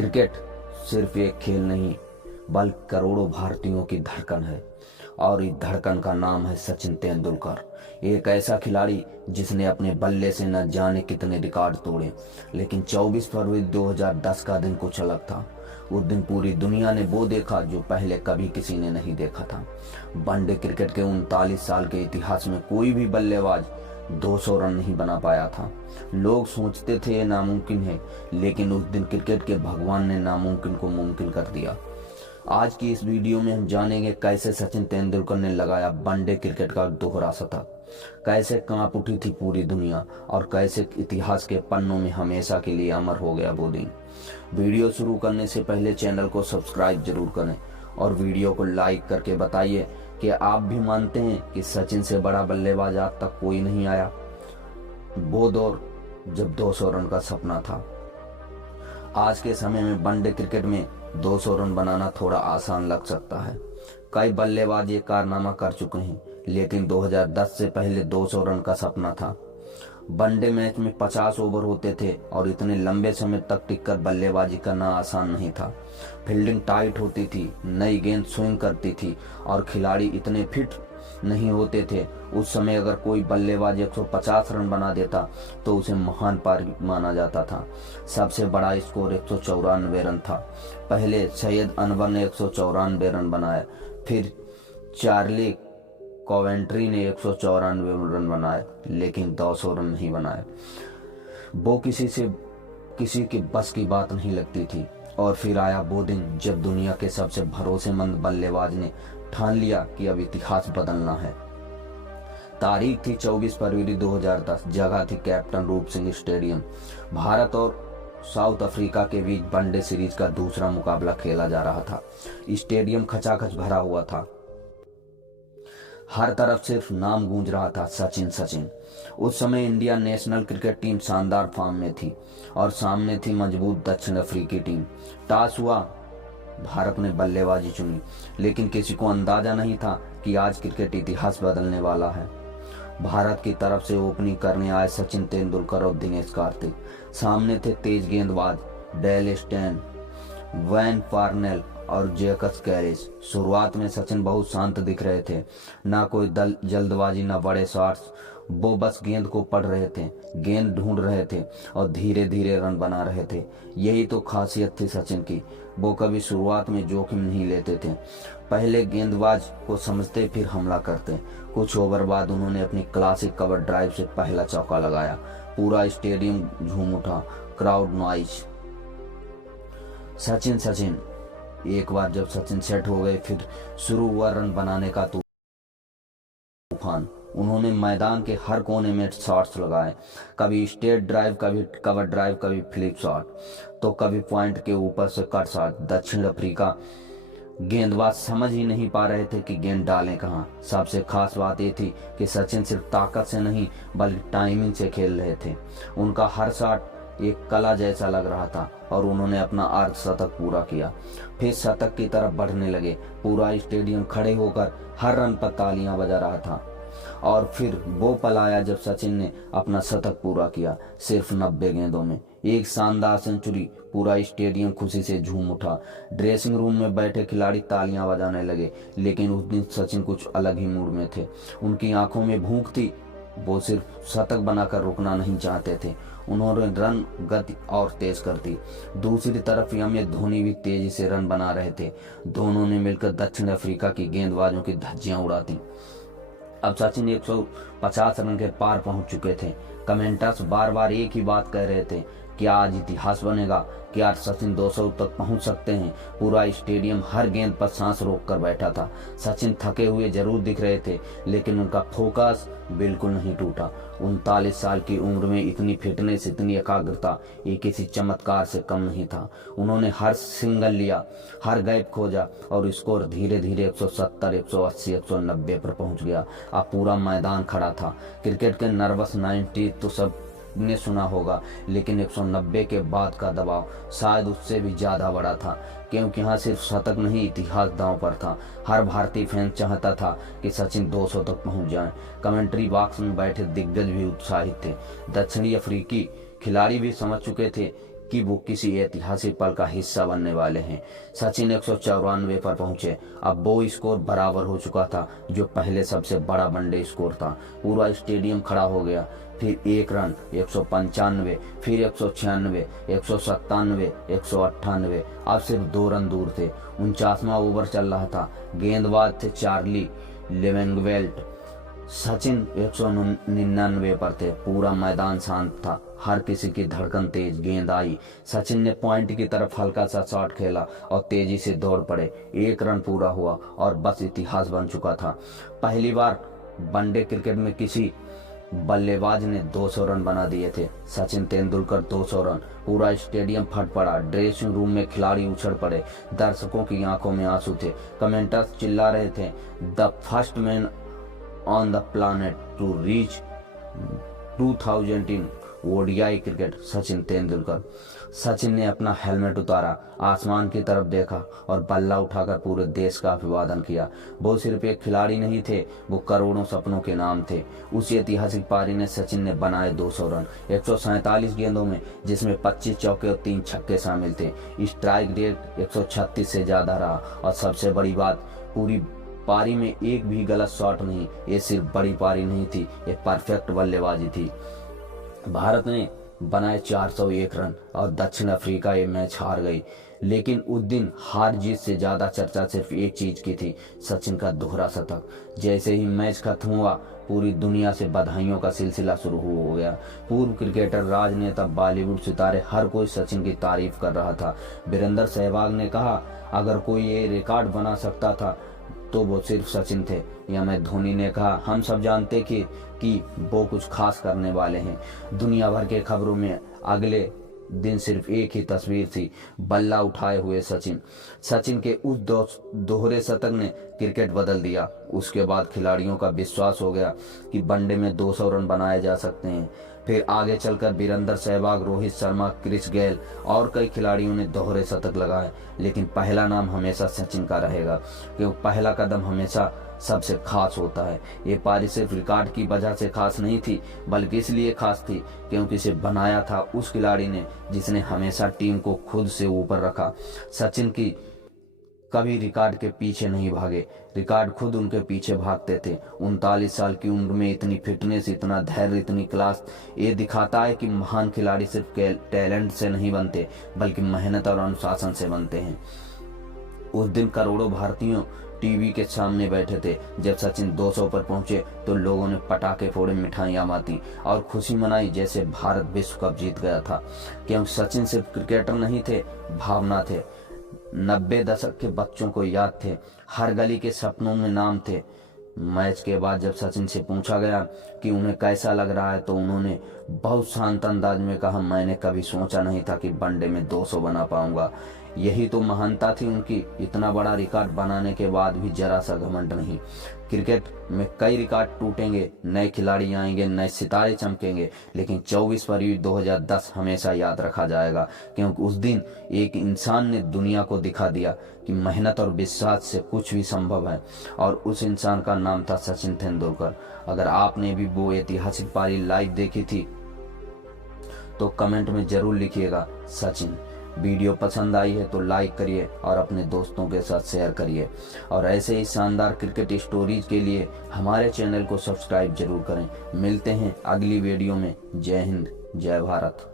Cricket सिर्फ एक खेल नहीं बल्कि करोड़ों भारतीयों की धड़कन है और इस धड़कन का नाम है सचिन तेंदुलकर। एक ऐसा खिलाड़ी जिसने अपने बल्ले से न जाने कितने रिकॉर्ड तोड़े, लेकिन 24 फरवरी 2010 का दिन कुछ अलग था। उस दिन पूरी दुनिया ने वो देखा जो पहले कभी किसी ने नहीं देखा था। वनडे क्रिकेट के 39 साल के इतिहास में कोई भी बल्लेबाज 200 रन नहीं बना पाया था। लोग सोचते थे ये नामुमकिन है, लेकिन उस दिन क्रिकेट के भगवान ने नामुमकिन को मुमकिन कर दिया। आज की इस वीडियो में हम जानेंगे कैसे सचिन तेंदुलकर ने लगाया वनडे क्रिकेट का दोहरा शतक, कैसे कांप उठी थी पूरी दुनिया और कैसे इतिहास के पन्नों में हमेशा के लिए अमर हो गया वो दिन। वीडियो शुरू करने से पहले चैनल को सब्सक्राइब जरूर करें और वीडियो को लाइक करके बताइए कि आप भी मानते हैं कि सचिन से बड़ा बल्लेबाज आज तक कोई नहीं आया। वो दौर जब 200 रन का सपना था। आज के समय में वनडे क्रिकेट में 200 रन बनाना थोड़ा आसान लग सकता है। कई बल्लेबाज ये कारनामा कर चुके हैं, लेकिन 2010 से पहले 200 रन का सपना था। वनडे मैच में 50 ओवर होते थे और इतने लंबे समय तक टिककर बल्लेबाजी करना आसान नहीं था। फील्डिंग टाइट होती थी, नई गेंद स्विंग करती थी और खिलाड़ी इतने फिट नहीं होते थे। उस समय अगर कोई बल्लेबाज 150 रन बना देता तो उसे महान पारी माना जाता था। सबसे बड़ा स्कोर 194 रन था। पहले सैयद अनवर ने 194 रन बनाए, फिर चार्ली कोवेंट्री ने 194 रन बनाए, लेकिन 200 रन नहीं बनाए। वो किसी की बस की बात नहीं लगती थी। और फिर आया वो दिन जब दुनिया के सबसे भरोसेमंद बल्लेबाज ने ठान लिया कि अब इतिहास बदलना है। तारीख थी 24 फरवरी 2010, जगह थी कैप्टन रूप सिंह स्टेडियम। भारत और साउथ अफ्रीका के बीच वनडे सीरीज का दूसरा मुकाबला खेला जा रहा था। स्टेडियम खचाखच भरा हुआ था। हर तरफ सिर्फ नाम गूंज रहा था, सचिन सचिन। उस समय इंडिया नेशनल क्रिकेट टीम शानदार फॉर्म में थी और सामने थी मजबूत दक्षिण अफ्रीकी टीम। टॉस हुआ, भारत ने बल्लेबाजी चुनी, लेकिन किसी को अंदाजा नहीं था कि आज क्रिकेट इतिहास बदलने वाला है। भारत की तरफ से ओपनिंग करने आए सचिन तेंदुलकर और दिनेश कार्तिक। सामने थे तेज गेंदबाज डेल स्टेन, वैन फार्नेल और जैकस कैरिस। शुरुआत में सचिन बहुत शांत दिख रहे थे, ना कोई जल्दबाजी ना बड़े शॉट्स। वो बस गेंद को पढ़ रहे थे, गेंद ढूंढ रहे थे और धीरे धीरे रन बना रहे थे। यही तो खासियत थी सचिन की। वो कभी शुरुआत में जोखिम नहीं लेते थे। पहले गेंदबाज को समझते फिर हमला करते। कुछ ओवर बाद उन्होंने अपनी क्लासिक कवर ड्राइव से पहला चौका लगाया। पूरा स्टेडियम झूम उठा, क्राउड नॉइज। सचिन सचिन। एक बार जब सचिन सेट हो गए, फिर शुरू हुआ रन बनाने का तूफान। उन्होंने मैदान के हर कोने में शॉट्स लगाए, कभी स्ट्रेट ड्राइव, कभी कवर ड्राइव, कभी फ्लिप शॉट, तो कभी पॉइंट के ऊपर से कट शॉट। दक्षिण अफ्रीका गेंदबाज समझ ही नहीं पा रहे थे कि गेंद डालें कहां। सबसे खास बात यह थी कि सचिन सिर्फ ताकत से नहीं बल्कि टाइमिंग से खेल रहे थे। उनका हर शॉट एक कला जैसा लग रहा था और उन्होंने अपना अर्धशतक पूरा किया। फिर शतक की तरफ बढ़ने लगे। पूरा स्टेडियम खड़े होकर हर रन पर तालियां बजा रहा था। और फिर वो पल आया जब सचिन ने अपना शतक पूरा किया, सिर्फ 90 गेंदों में। एक शानदार सेंचुरी। पूरा स्टेडियम खुशी से झूम उठा। ड्रेसिंग रूम में बैठे खिलाड़ी तालियां बजाने लगे। लेकिन उस दिन सचिन कुछ अलग ही मूड में थे। उनकी आंखों में भूख थी। वो सिर्फ शतक बनाकर रुकना नहीं चाहते थे, उन्होंने रन गति और तेज कर दी। दूसरी तरफ MS धोनी भी तेजी से रन बना रहे थे। दोनों ने मिलकर दक्षिण अफ्रीका की गेंदबाजों की धज्जियां उड़ा दी। अब सचिन 150 रन के पार पहुंच चुके थे। कमेंटर्स बार बार एक ही बात कह रहे थे, क्या आज इतिहास बनेगा, क्या सचिन 200 तक पहुंच सकते हैं। पूरा स्टेडियम हर गेंद पर सांस रोक कर बैठा था। सचिन थके हुए जरूर दिख रहे थे, लेकिन उनका फोकस बिल्कुल नहीं टूटा। 39 साल की उम्र में इतनी फिटनेस, इतनी एकाग्रता, ये किसी चमत्कार से कम नहीं था। उन्होंने हर सिंगल लिया, हर गैप खोजा और स्कोर धीरे धीरे 170, 180, 190 पर पहुंच गया। अब पूरा मैदान खड़ा था। क्रिकेट के नर्वस 90 तो सब ने सुना होगा, लेकिन 190 के बाद का दबाव शायद उससे भी ज्यादा बड़ा था, क्योंकि यहाँ सिर्फ शतक नहीं, इतिहास दांव पर था। हर भारतीय फैन चाहता था कि सचिन 200 तक पहुंच जाएं। कमेंट्री बॉक्स में बैठे दिग्गज भी उत्साहित थे। दक्षिणी अफ्रीकी खिलाड़ी भी समझ चुके थे कि वो किसी ऐतिहासिक पल का हिस्सा बनने वाले हैं। सचिन 194 पर पहुंचे। अब वो स्कोर बराबर हो चुका था जो पहले सबसे बड़ा वनडे स्कोर था। पूरा स्टेडियम खड़ा हो गया। फिर 1 रन, 195, फिर 196, 197, 198। अब सिर्फ 2 रन दूर थे। 49वां ओवर चल रहा था। गेंदबाज थे चार्ली लेवेंगवेल्ट। सचिन 199 पर थे। पूरा मैदान शांत था, हर किसी की धड़कन तेज। गेंद आई, सचिन ने पॉइंट की तरफ हल्का सा शॉट खेला और तेजी से दौड़ पड़े। 1 रन पूरा हुआ और बस इतिहास बन चुका था। पहली बार वनडे क्रिकेट में किसी बल्लेबाज ने 200 रन बना दिए थे। सचिन तेंदुलकर 200 रन। पूरा स्टेडियम फट पड़ा। ड्रेसिंग रूम में खिलाड़ी उछल पड़े। दर्शकों की आंखों में आंसू थे। कमेंटर्स चिल्ला रहे थे, the first man on the planet to reach 2000 in ODI cricket, Sachin Tendulkar. Sachin ने अपना हेलमेट उतारा, आसमान की तरफ देखा और बल्ला उठाकर पूरे देश का अभिवादन किया। वो सिर्फ एक खिलाड़ी नहीं थे, वो करोड़ों सपनों के नाम थे। उसी ऐतिहासिक पारी ने सचिन ने बनाए 200 रन 147 गेंदों में, जिसमें 25 चौके और 3 छक्के शामिल थे। स्ट्राइक रेट 136 से ज्यादा रहा और सबसे बड़ी बात, पूरी पारी में एक भी गलत शॉट नहीं। ये सिर्फ बड़ी पारी नहीं थी, ये परफेक्ट बल्लेबाजी थी। भारत ने बनाए 401 रन और दक्षिण अफ्रीका ये मैच हार गई। लेकिन उस दिन हार जीत से ज्यादा चर्चा सिर्फ एक चीज की थी, सचिन का दोहरा शतक। जैसे ही मैच खत्म हुआ, पूरी दुनिया से बधाइयों का सिलसिला शुरू हो गया। पूर्व क्रिकेटर, राजनेता, बॉलीवुड सितारे, हर कोई सचिन की तारीफ कर रहा था। वीरेंद्र सहवाग ने कहा, अगर कोई ये रिकॉर्ड बना सकता था तो वो सिर्फ सचिन थे। या मैं धोनी ने कहा, हम सब जानते कि वो कुछ खास करने वाले हैं। दुनिया भर के खबरों में अगले दिन सिर्फ एक ही तस्वीर थी, बल्ला उठाए हुए सचिन। सचिन के उस दोहरे शतक ने क्रिकेट बदल दिया। उसके बाद खिलाड़ियों का विश्वास हो गया कि वनडे में 200 रन बनाए जा सकते हैं। फिर आगे चलकर वीरेंद्र सहवाग, रोहित शर्मा, क्रिस गेल और कई खिलाड़ियों ने दोहरे शतक लगाए। लेकिन पहला नाम हमेशा सचिन का रहेगा, क्योंकि पहला कदम हमेशा सबसे खास होता है। ये पारी सिर्फ रिकॉर्ड की वजह से खास नहीं थी, बल्कि इसलिए खास थी क्योंकि इसे बनाया था उस खिलाड़ी ने जिसने हमेशा टीम को खुद से ऊपर रखा। सचिन की कभी रिकॉर्ड के पीछे नहीं भागे, रिकॉर्ड खुद उनके पीछे भागते थे। 39 साल की उम्र में इतनी फिटनेस, इतना धैर्य, इतनी क्लास, ये दिखाता है कि महान खिलाड़ी सिर्फ टैलेंट से नहीं बनते, बल्कि मेहनत और अनुशासन से बनते हैं। उस दिन करोड़ों भारतीयों टीवी के सामने बैठे थे। जब सचिन 200 पर पहुंचे तो लोगों ने पटाखे फोड़े, मिठाइयां बांटी और खुशी मनाई जैसे भारत विश्व कप जीत गया था। क्योंकि सचिन सिर्फ क्रिकेटर नहीं थे, भावना थे। 90 दशक के बच्चों को याद थे, हर गली के सपनों में नाम थे। मैच के बाद जब सचिन से पूछा गया कि उन्हें कैसा लग रहा है तो उन्होंने बहुत शांत अंदाज में कहा, मैंने कभी सोचा नहीं था कि वनडे में 200 बना पाऊंगा। यही तो महानता थी उनकी। इतना बड़ा रिकॉर्ड बनाने के बाद भी जरा सा घमंड नहीं। क्रिकेट में कई रिकॉर्ड टूटेंगे, नए खिलाड़ी आएंगे, नए सितारे चमकेंगे, लेकिन 24 फरवरी 2010 हमेशा याद रखा जाएगा, क्योंकि उस दिन एक इंसान ने दुनिया को दिखा दिया कि मेहनत और विश्वास से कुछ भी संभव है। और उस इंसान का नाम था सचिन तेंदुलकर। अगर आपने भी वो ऐतिहासिक पारी लाइव देखी थी तो कमेंट में जरूर लिखिएगा सचिन। वीडियो पसंद आई है तो लाइक करिए और अपने दोस्तों के साथ शेयर करिए। और ऐसे ही शानदार क्रिकेट स्टोरीज के लिए हमारे चैनल को सब्सक्राइब जरूर करें। मिलते हैं अगली वीडियो में। जय हिंद, जय भारत।